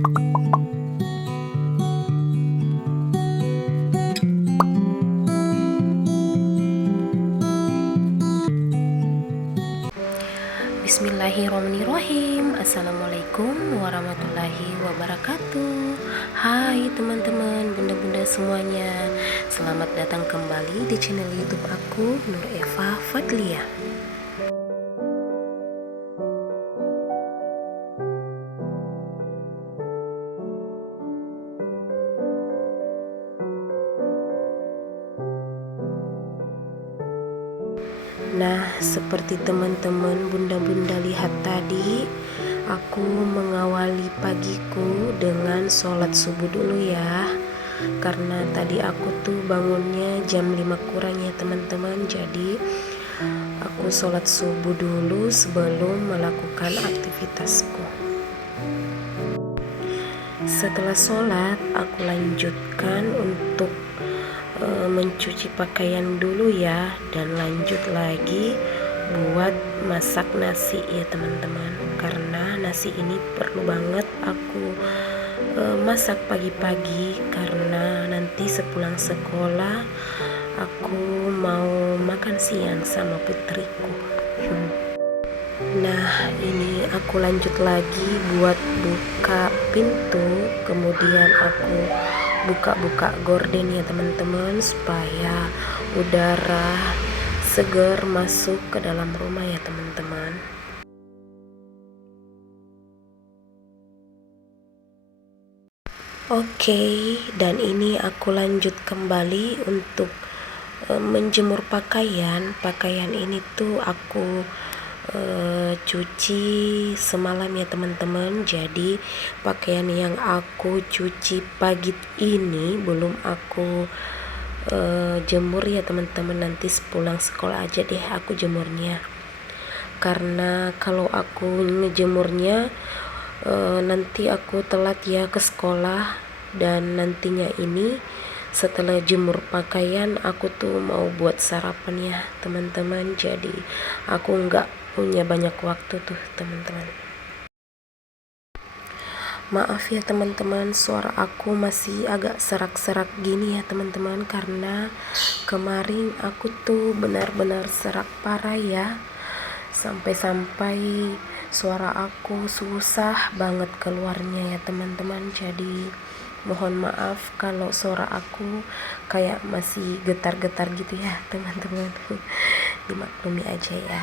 Bismillahirrahmanirrahim. Assalamualaikum warahmatullahi wabarakatuh. Hai teman-teman, bunda-bunda semuanya. Selamat datang kembali di channel YouTube aku, Nur Eva Fadlia. Nah, seperti teman-teman bunda-bunda lihat tadi, aku mengawali pagiku dengan sholat subuh dulu ya. Karena tadi aku tuh bangunnya jam 5 kurang ya teman-teman. Jadi aku sholat subuh dulu sebelum melakukan aktivitasku. Setelah sholat, aku lanjutkan untuk mencuci pakaian dulu ya, dan lanjut lagi buat masak nasi ya teman-teman, karena nasi ini perlu banget aku masak pagi-pagi karena nanti sepulang sekolah aku mau makan siang sama putriku. Nah, ini aku lanjut lagi buat buka pintu, kemudian aku buka-buka gorden ya teman-teman, supaya udara segar masuk ke dalam rumah ya teman-teman. Oke, dan ini aku lanjut kembali untuk menjemur pakaian. Pakaian ini tuh aku cuci semalam ya teman-teman. Jadi pakaian yang aku cuci pagi ini belum aku jemur ya teman-teman. Nanti sepulang sekolah aja deh aku jemurnya, karena kalau aku ngejemurnya nanti aku telat ya ke sekolah. Dan nantinya ini setelah jemur pakaian aku tuh mau buat sarapan ya teman-teman, jadi aku nggak punya banyak waktu tuh teman-teman. Maaf ya teman-teman, suara aku masih agak serak-serak gini ya teman-teman, karena kemarin aku tuh benar-benar serak parah ya, sampai-sampai suara aku susah banget keluarnya ya teman-teman. Jadi mohon maaf kalau suara aku kayak masih getar-getar gitu ya teman-teman. Dimaklumi aja ya.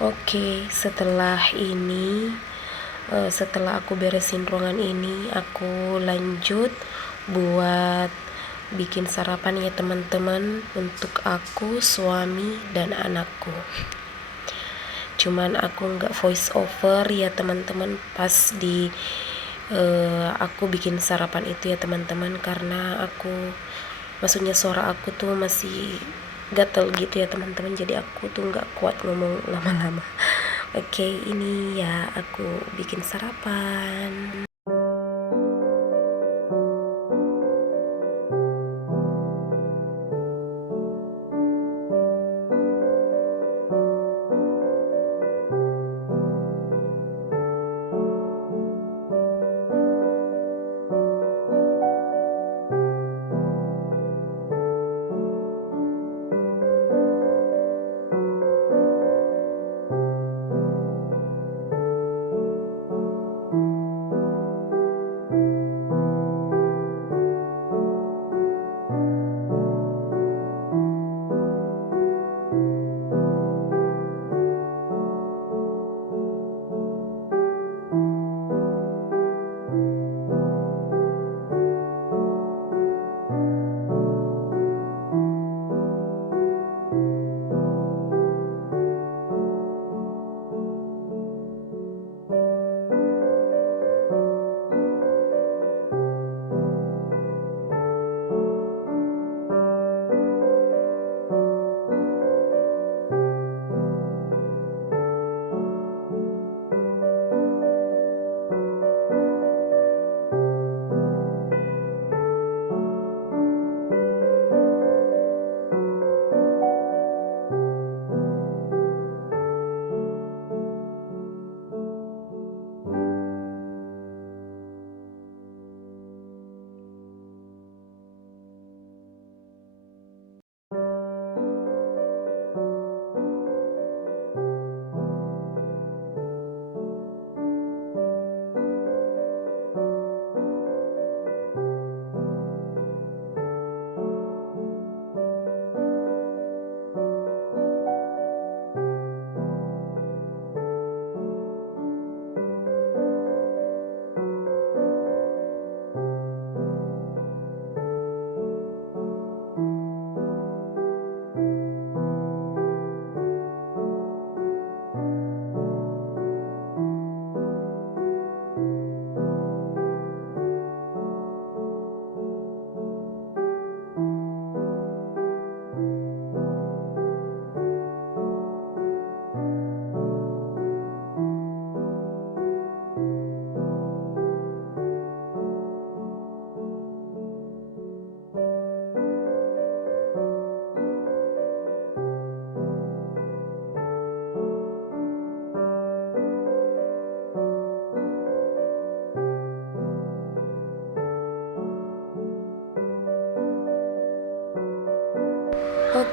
Oke, setelah ini setelah aku beresin ruangan ini, aku lanjut buat bikin sarapan ya teman-teman, untuk aku, suami, dan anakku. Cuman aku nggak voice over ya teman-teman pas di aku bikin sarapan itu ya teman-teman, karena maksudnya suara aku tuh masih gatel gitu ya teman-teman, jadi aku tuh nggak kuat ngomong lama-lama. Oke, ini ya aku bikin sarapan.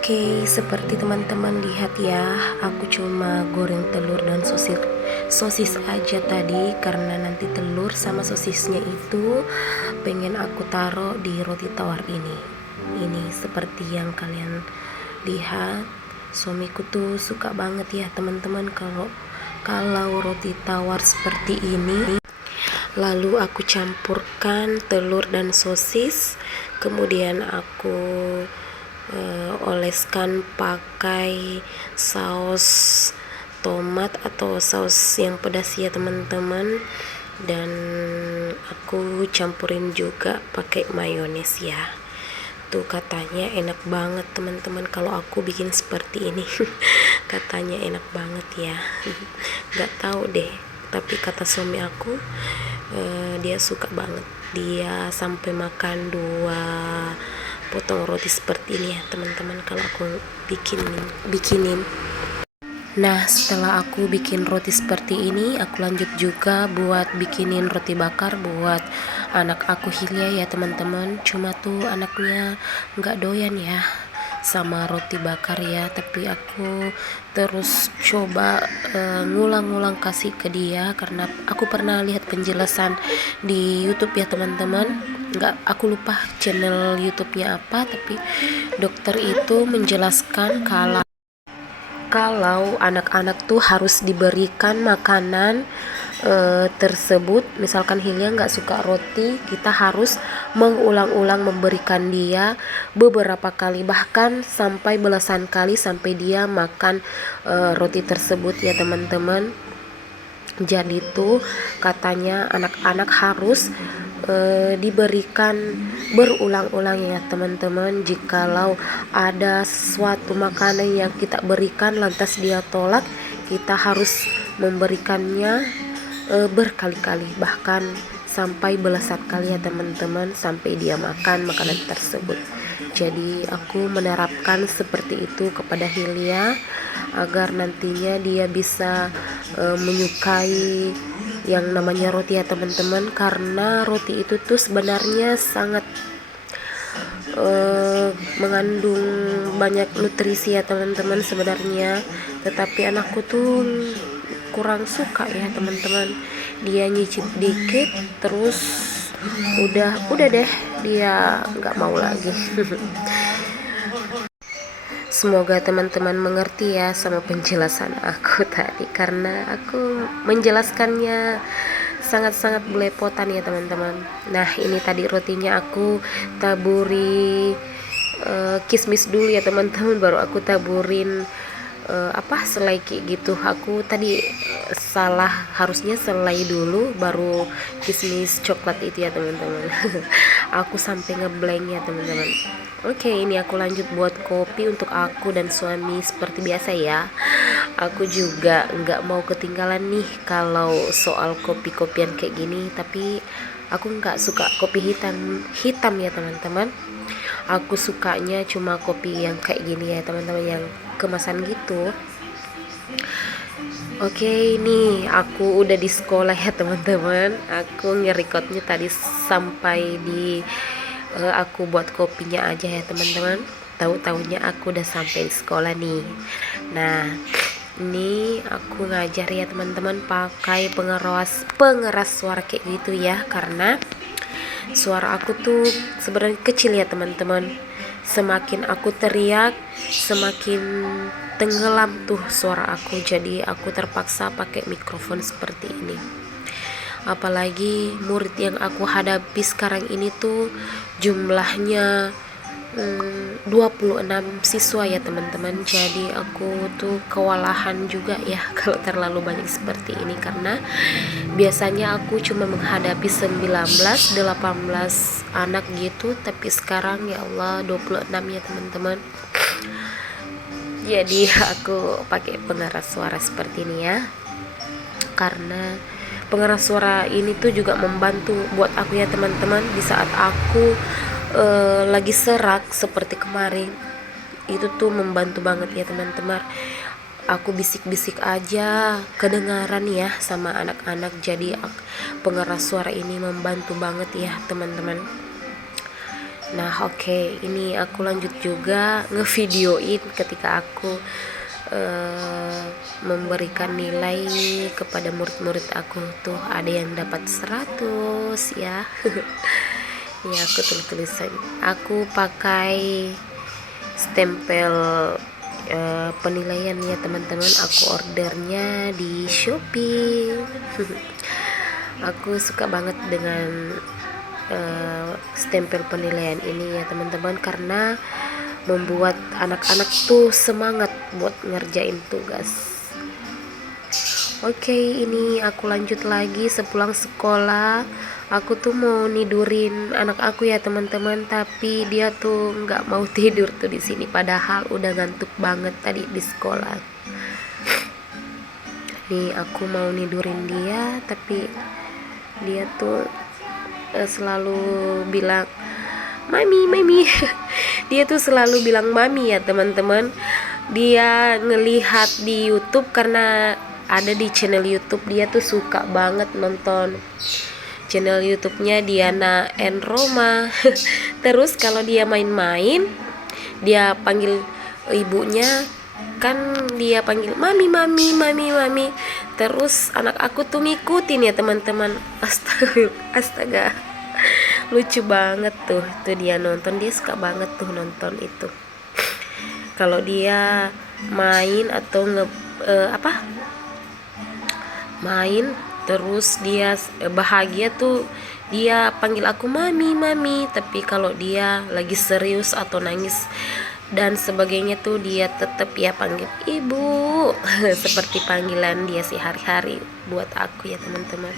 Oke, seperti teman-teman lihat ya, aku cuma goreng telur dan sosis aja tadi, karena nanti telur sama sosisnya itu pengen aku taruh di roti tawar ini. Ini seperti yang kalian lihat, suamiku tuh suka banget ya teman-teman kalau roti tawar seperti ini. Lalu aku campurkan telur dan sosis, kemudian aku oleskan pakai saus tomat atau saus yang pedas ya teman-teman, dan aku campurin juga pakai mayones ya. Tuh katanya enak banget teman-teman kalau aku bikin seperti ini. Katanya enak banget ya. Gak tahu deh, tapi kata suami aku dia suka banget, dia sampai makan 2 potong roti seperti ini ya teman-teman kalau aku bikinin. Nah, setelah aku bikin roti seperti ini, aku lanjut juga buat bikinin roti bakar buat anak aku Hilya ya teman-teman. Cuma tuh anaknya nggak doyan ya sama roti bakar ya, tapi aku terus coba ngulang-ngulang kasih ke dia karena aku pernah lihat penjelasan di YouTube ya teman-teman. Aku lupa channel YouTube-nya apa, tapi dokter itu menjelaskan kalau anak-anak tuh harus diberikan makanan tersebut. Misalkan Hilya nggak suka roti, kita harus mengulang-ulang memberikan dia beberapa kali, bahkan sampai belasan kali sampai dia makan roti tersebut ya teman-teman. Jadi tuh katanya anak-anak harus diberikan berulang-ulang ya teman-teman. Jikalau ada suatu makanan yang kita berikan lantas dia tolak, kita harus memberikannya berkali-kali, bahkan sampai belasan kali ya teman-teman, sampai dia makan makanan tersebut. Jadi aku menerapkan seperti itu kepada Hilya agar nantinya dia bisa menyukai yang namanya roti ya teman-teman, karena roti itu tuh sebenarnya sangat mengandung banyak nutrisi ya teman-teman sebenarnya, tetapi anakku tuh kurang suka ya teman-teman. Dia nyicip dikit terus udah deh dia nggak mau lagi. Semoga teman-teman mengerti ya sama penjelasan aku tadi, karena aku menjelaskannya sangat-sangat belepotan ya teman-teman. Nah, ini tadi rotinya aku taburi kismis dulu ya teman-teman, baru aku taburin selai gitu. Aku tadi salah, harusnya selai dulu baru kismis coklat itu ya teman-teman. Aku sampai ngeblank ya teman-teman. Oke, ini aku lanjut buat kopi untuk aku dan suami seperti biasa ya. Aku juga nggak mau ketinggalan nih kalau soal kopi-kopian kayak gini, tapi aku nggak suka kopi hitam ya teman-teman. Aku sukanya cuma kopi yang kayak gini ya teman-teman, yang kemasan gitu. Oke, ini aku udah di sekolah ya teman-teman. Aku nge-recordnya tadi sampai di aku buat kopinya aja ya teman-teman. Tahu-taunya aku udah sampai di sekolah nih. Nah, ini aku ngajar ya teman-teman pakai pengeras suara kayak gitu ya, karena suara aku tuh sebenarnya kecil ya teman-teman. Semakin aku teriak, semakin tenggelam tuh suara aku. Jadi aku terpaksa pakai mikrofon seperti ini. Apalagi murid yang aku hadapi sekarang ini tuh jumlahnya 26 siswa ya teman-teman. Jadi aku tuh kewalahan juga ya kalau terlalu banyak seperti ini, karena biasanya aku cuma menghadapi 19-18 anak gitu, tapi sekarang ya Allah 26 ya teman-teman. Jadi aku pakai pengeras suara seperti ini ya, karena pengeras suara ini tuh juga membantu buat aku ya teman-teman di saat aku lagi serak seperti kemarin. Itu tuh membantu banget ya teman-teman. Aku bisik-bisik aja kedengaran ya sama anak-anak. Jadi pengeras suara ini membantu banget ya teman-teman. Nah, oke, ini aku lanjut juga ngevideoin ketika aku memberikan nilai kepada murid-murid aku tuh, ada yang dapat 100 ya. Ya, aku tulisan, aku pakai stempel penilaian ya teman-teman. Aku ordernya di Shopee. Aku suka banget dengan stempel penilaian ini ya teman-teman, karena membuat anak-anak tuh semangat buat ngerjain tugas. Oke, ini aku lanjut lagi. Sepulang sekolah aku tuh mau nidurin anak aku ya teman-teman, tapi dia tuh nggak mau tidur tuh di sini, padahal udah ngantuk banget tadi di sekolah. Nih aku mau nidurin dia, tapi dia tuh selalu bilang mami mami. Dia tuh selalu bilang mami ya teman-teman. Dia ngelihat di YouTube, karena ada di channel YouTube, dia tuh suka banget nonton channel YouTube-nya Diana and Roma. Terus kalau dia main-main, dia panggil ibunya, kan dia panggil mami mami mami mami. Terus anak aku tuh ngikutin ya teman-teman. Astaga, lucu banget tuh dia nonton. Dia suka banget tuh nonton itu. Kalau dia main atau main terus dia bahagia tuh, dia panggil aku mami mami. Tapi kalau dia lagi serius atau nangis dan sebagainya tuh, dia tetap ya panggil ibu. Seperti panggilan dia sehari-hari buat aku ya teman-teman.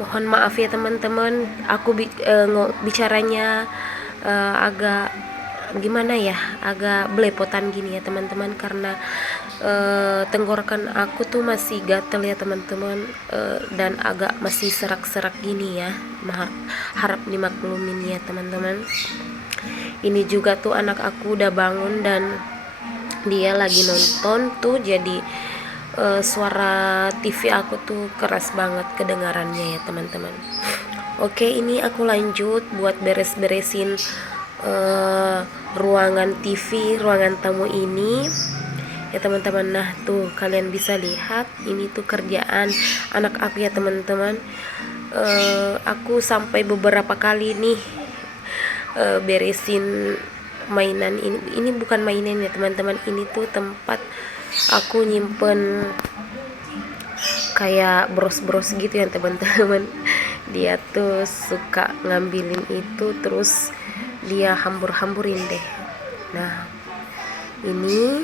Mohon maaf ya teman-teman, aku bicaranya agak gimana ya, agak belepotan gini ya teman-teman, karena tenggorokan aku tuh masih gatel ya teman-teman, dan agak masih serak-serak gini ya. Harap dimaklumin ya teman-teman. Ini juga tuh anak aku udah bangun dan dia lagi nonton tuh, jadi suara TV aku tuh keras banget kedengarannya ya teman-teman. Oke, ini aku lanjut buat beres-beresin ruangan TV, ruangan tamu ini ya teman-teman. Nah tuh kalian bisa lihat, ini tuh kerjaan anak aku ya teman-teman. Aku sampai beberapa kali nih beresin mainan ini. Ini bukan mainan ya teman-teman, ini tuh tempat aku nyimpen kayak bros-bros gitu ya teman-teman. Dia tuh suka ngambilin itu, terus dia hambur-hamburin deh. Nah ini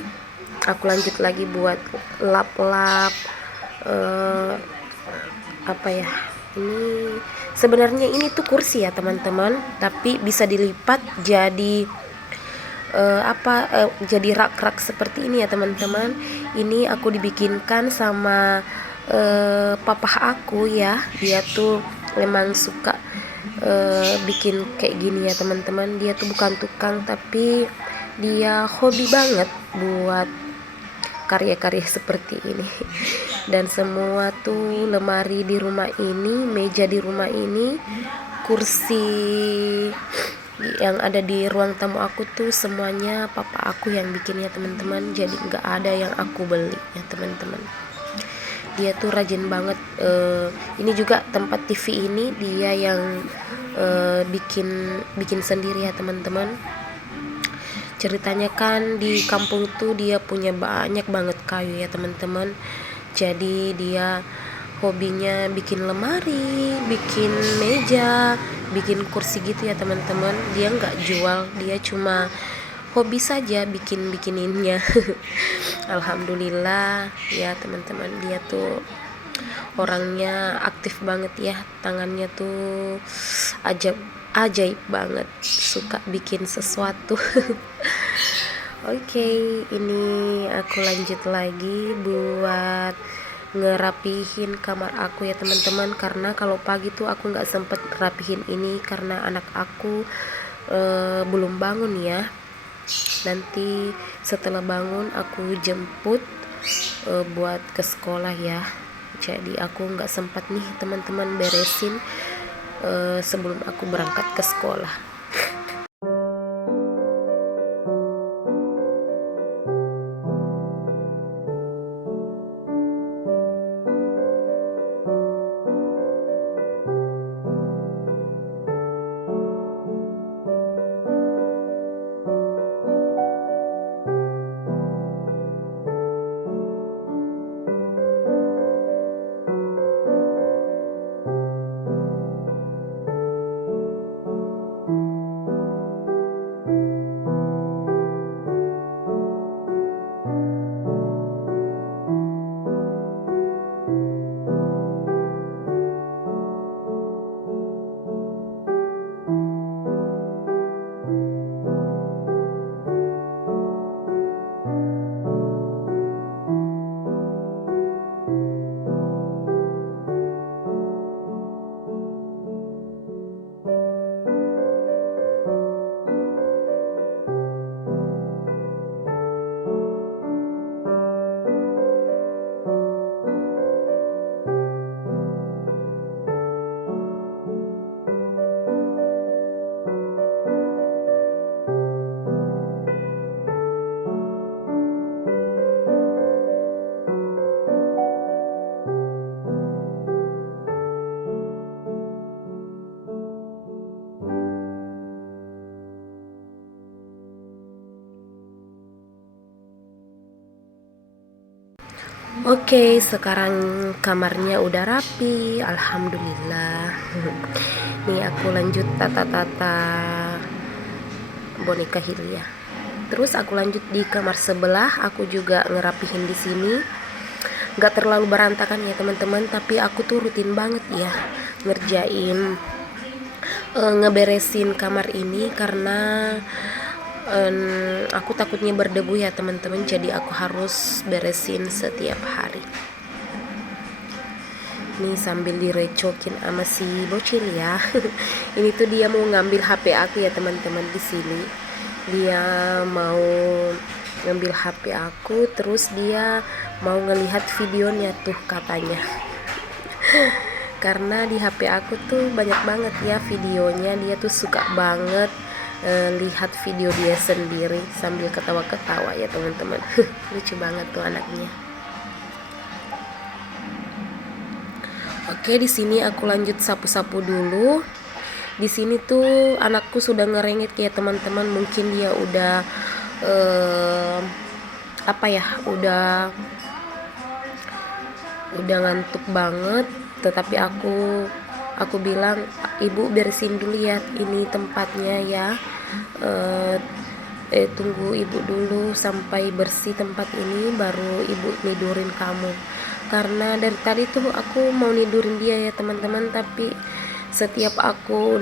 aku lanjut lagi buat lap-lap apa ya, ini sebenarnya ini tuh kursi ya teman-teman, tapi bisa dilipat jadi jadi rak-rak seperti ini ya teman-teman. Ini aku dibikinkan sama papa aku ya. Dia tuh memang suka bikin kayak gini ya teman-teman. Dia tuh bukan tukang, tapi dia hobi banget buat karya-karya seperti ini. Dan semua tuh lemari di rumah ini, meja di rumah ini, kursi yang ada di ruang tamu aku tuh semuanya papa aku yang bikinnya teman-teman. Jadi nggak ada yang aku beli ya teman-teman. Dia tuh rajin banget. Ini juga tempat TV ini dia yang bikin sendiri ya teman-teman. Ceritanya kan di kampung tuh dia punya banyak banget kayu ya teman-teman. Jadi dia hobinya bikin lemari, bikin meja, bikin kursi gitu ya teman-teman. Dia nggak jual, dia cuma hobi saja bikininnya. Alhamdulillah ya teman-teman, dia tuh orangnya aktif banget ya, tangannya tuh ajaib banget, suka bikin sesuatu. Oke, ini aku lanjut lagi buat ngerapihin kamar aku ya teman-teman, karena kalau pagi tuh aku nggak sempet rapihin ini karena anak aku belum bangun ya. Nanti setelah bangun aku jemput buat ke sekolah ya. Jadi aku nggak sempat nih teman-teman beresin sebelum aku berangkat ke sekolah. Oke, sekarang kamarnya udah rapi, alhamdulillah. Nih aku lanjut tata-tata boneka Hilya. Terus aku lanjut di kamar sebelah, aku juga ngerapihin di sini. Gak terlalu berantakan ya teman-teman, tapi aku tuh rutin banget ya ngerjain ngeberesin kamar ini karena aku takutnya berdebu ya teman-teman, jadi aku harus beresin setiap hari. Nih sambil direcokin sama si bocil ya. Ini tuh dia mau ngambil HP aku ya teman-teman. Di sini dia mau ngambil HP aku, terus dia mau ngelihat videonya tuh katanya. Karena di HP aku tuh banyak banget ya videonya, dia tuh suka banget lihat video dia sendiri sambil ketawa-ketawa ya teman-teman. Lucu banget tuh anaknya. Oke, di sini aku lanjut sapu-sapu dulu. Di sini tuh anakku sudah ngerengek ya teman-teman, mungkin dia udah udah ngantuk banget, tetapi aku bilang, ibu beresin dulu ya ini tempatnya ya, tunggu ibu dulu sampai bersih tempat ini baru ibu nidurin kamu. Karena dari tadi tuh aku mau nidurin dia ya teman-teman, tapi setiap aku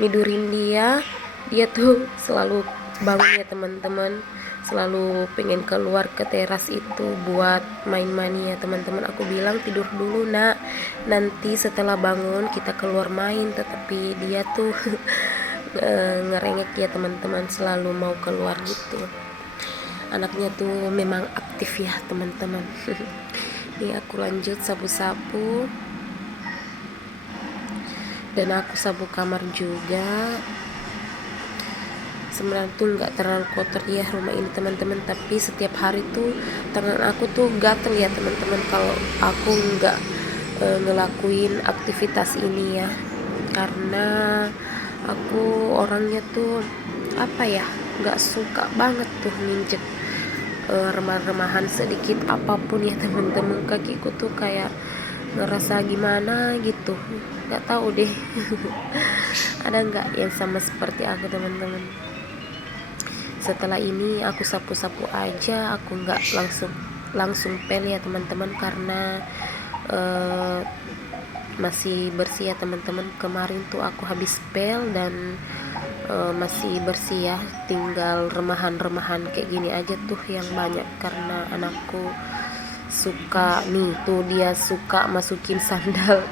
nidurin dia tuh selalu bangun ya teman-teman, selalu pengen keluar ke teras itu buat main-main ya teman-teman. Aku bilang tidur dulu nak, nanti setelah bangun kita keluar main, tetapi dia tuh ngerengek ya teman-teman, selalu mau keluar gitu. Anaknya tuh memang aktif ya teman-teman. Ini aku lanjut sapu-sapu, dan aku sapu kamar juga. Sebenarnya tuh nggak terlalu kotor ya rumah ini teman-teman, tapi setiap hari tuh tangan aku tuh gatel ya teman-teman kalau aku nggak ngelakuin aktivitas ini ya, karena aku orangnya tuh nggak suka banget tuh nginjek remah-remahan sedikit apapun ya teman-teman. Kakiku tuh kayak ngerasa gimana gitu, nggak tahu deh. Ada nggak yang sama seperti aku teman-teman? Setelah ini aku sapu-sapu aja, aku nggak langsung pel ya teman-teman, karena masih bersih ya teman-teman. Kemarin tuh aku habis pel dan masih bersih ya, tinggal remahan-remahan kayak gini aja tuh yang banyak, karena anakku suka nih tuh, dia suka masukin sandal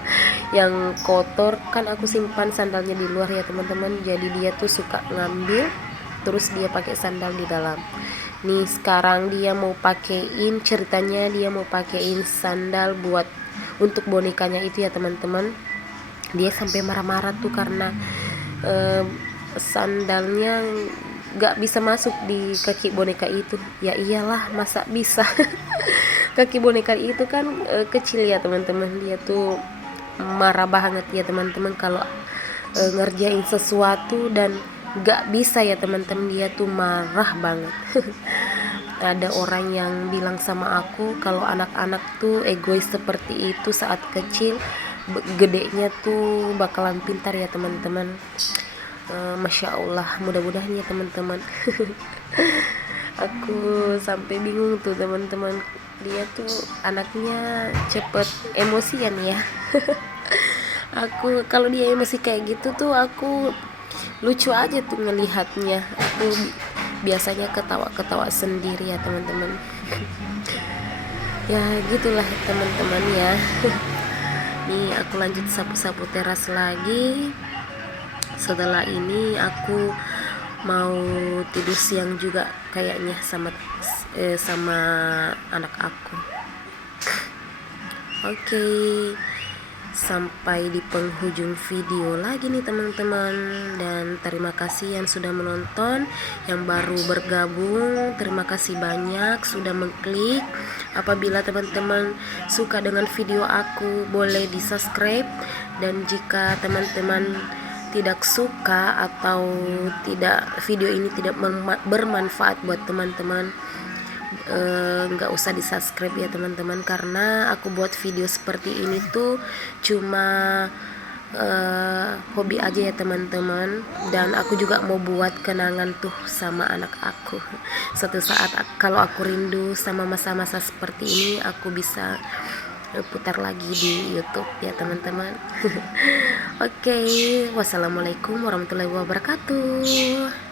yang kotor, kan aku simpan sandalnya di luar ya teman-teman, jadi dia tuh suka ngambil terus dia pakai sandal di dalam. Nih sekarang dia mau pakein, ceritanya dia mau pakein sandal untuk bonekanya itu ya teman-teman. Dia sampai marah-marah tuh karena eh, sandalnya gak bisa masuk di kaki boneka itu. Ya iyalah, masa bisa. Kaki boneka itu kan kecil ya teman-teman. Dia tuh marah banget ya teman-teman kalau ngerjain sesuatu dan gak bisa ya teman-teman. Dia tuh marah banget. Ada orang yang bilang sama aku kalau anak-anak tuh egois seperti itu saat kecil, gedenya tuh bakalan pintar ya teman-teman. Masya Allah, mudah-mudahan ya teman-teman. Aku sampai bingung tuh teman-teman, dia tuh anaknya cepet emosian ya. Aku kalau dia emosi kayak gitu tuh aku lucu aja tuh ngelihatnya. Aku biasanya ketawa-ketawa sendiri ya teman-teman. Ya gitulah teman-teman ya. Nih aku lanjut sapu-sapu teras lagi. Setelah ini aku mau tidur siang juga kayaknya sama anak aku. Oke, sampai di penghujung video lagi nih teman-teman, dan terima kasih yang sudah menonton. Yang baru bergabung, terima kasih banyak sudah mengklik. Apabila teman-teman suka dengan video aku, boleh di subscribe. Dan jika teman-teman tidak suka atau video ini tidak bermanfaat buat teman-teman, nggak usah di subscribe ya teman-teman, karena aku buat video seperti ini tuh cuma hobi aja ya teman-teman. Dan aku juga mau buat kenangan tuh sama anak aku. Suatu saat kalau aku rindu sama masa-masa seperti ini, aku bisa putar lagi di YouTube ya teman-teman. Oke, wassalamualaikum warahmatullahi wabarakatuh.